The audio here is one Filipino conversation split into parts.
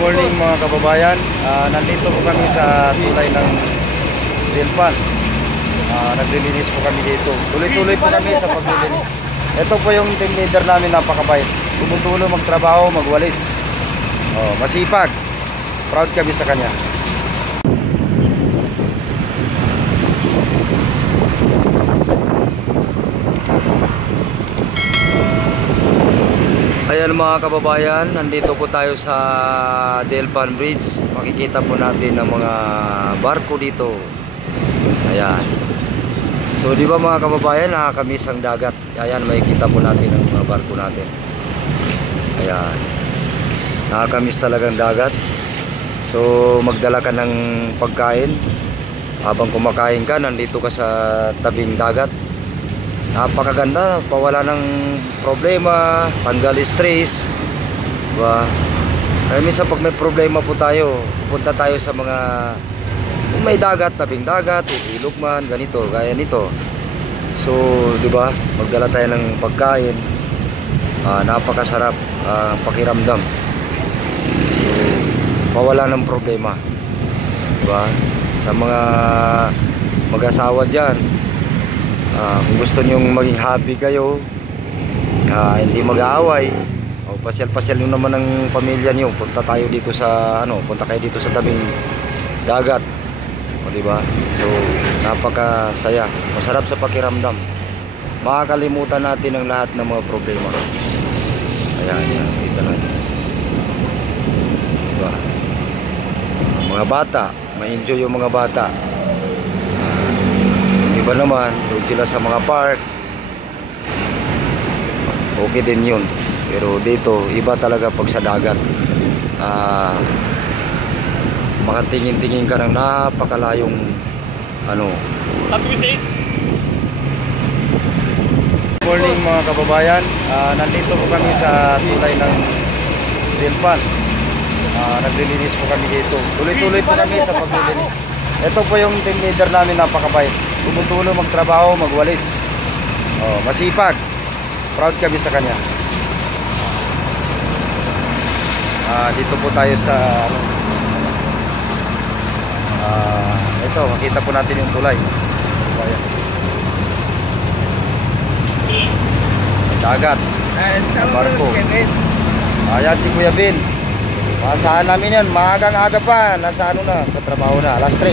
Morning mga kababayan, nandito po kami sa tulay ng Delpan. Naglilinis po kami dito. Tuloy-tuloy po kami sa paglilinis. Ito po yung team leader namin, napakabait. Tumutulong magtrabaho, magwalis. Masipag. Proud kami sa kanya. Ayan mga kababayan, nandito po tayo sa Delpan Bridge. Makikita po natin ang mga barko dito. Ayan. So di ba mga kababayan, nakakamiss ang dagat. Ayan, makikita po natin ang mga barko natin. Ayan. Nakakamiss talagang dagat. So magdala ka ng pagkain. Habang kumakain ka, nandito ka sa tabing dagat. Napakaganda, pawala ng problema, tanggal stress, diba? Kaya minsan pag may problema po tayo, pupunta tayo sa mga may dagat, tabing dagat, ilog man, ganito, gaya nito. So, diba, magdala tayo ng pagkain, napakasarap pakiramdam. So, pawala ng problema, diba? Sa mga mag-asawa dyan, kung gusto nyong maging happy kayo, hindi mag-aaway, pasyal-pasyal nyo naman ng pamilya nyo, punta tayo dito sa punta kayo dito sa tabing dagat, diba? So napakasaya, masarap sa pakiramdam, makakalimutan natin ang lahat ng mga problema. Ayan, kita natin, diba? Mga bata, ma-enjoy yung mga bata. Iba naman, doon sila sa mga park, okay din yun. Pero dito, iba talaga pag sa dagat. Makatingin-tingin ka ng napakalayong Morning mga kababayan, nandito po kami sa tulay ng Delpan. Naglilinis po kami dito. Tuloy-tuloy po kami sa paglilinis. Ito po yung team leader namin, napakabait. Tumutulong magtrabaho, magwalis. Masipag. Proud kami sa kanya. Dito po tayo sa ito, makita po natin yung tulay. Dagat. Barko. Ayan si Kuya Bin. Maasahan namin yan, maagang-aga pa, nasa sa trabaho na, alas 3.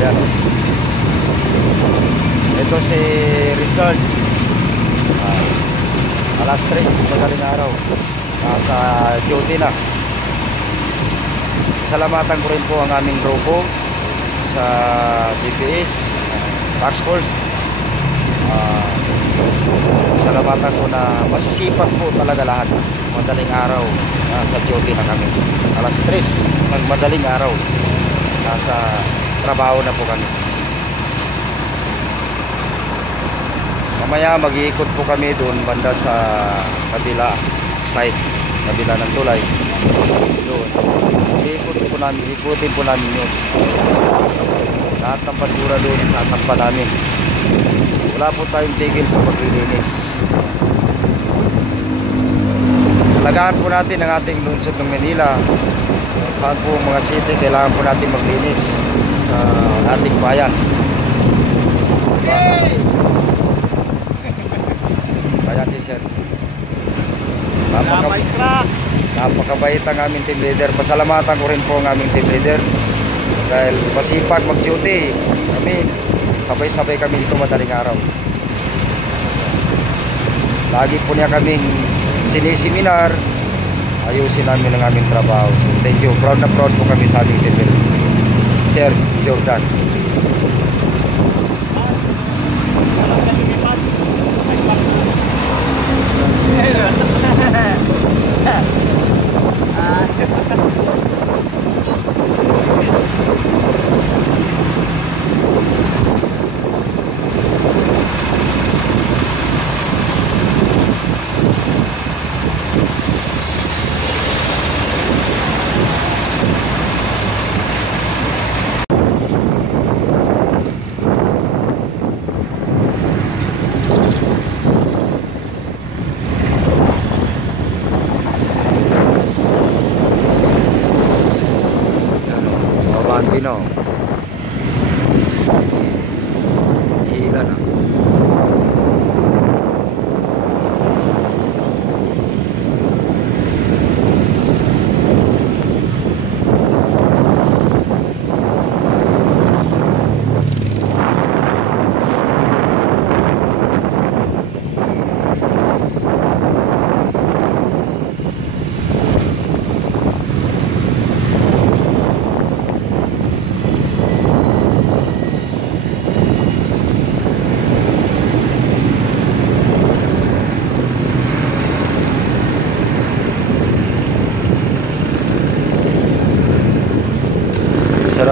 Ayan o. Ito si Richard. Alas 3, madaling araw. Nasa duty na. Salamatan ko rin po ang aming grupo sa DPS, Task Force. Salamatan ko na masisipag po talaga lahat. Madaling araw, sa duty na kami. Alas 3 ng madaling araw, nasa trabaho na po kami. Mamaya mag-iikot po kami doon banda sa kabila side, kabila ng tulay doon. Ikutin po namin yun. Lahat ng basura doon tatakpan namin. Wala po tayong tigil sa paglilinis. Alagaan po natin ang ating lungsod ng Manila. Saan po mga city kailangan po natin maglinis sa ating bayan. Bayan si Sir. Napakabait ang aming team leader. Pasalamatan ko rin po ang aming team leader dahil masipag mag-duty kami. Sabay-sabay kami dito madaling araw. Lagi po niya kaming siniseminar. Ayusin namin ang aming trabaho. So, thank you. Proud na proud po kami sa aming team leader, Sir Jordan.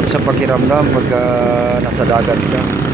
Masarap sa pakiramdam pagka nasa dagat ka.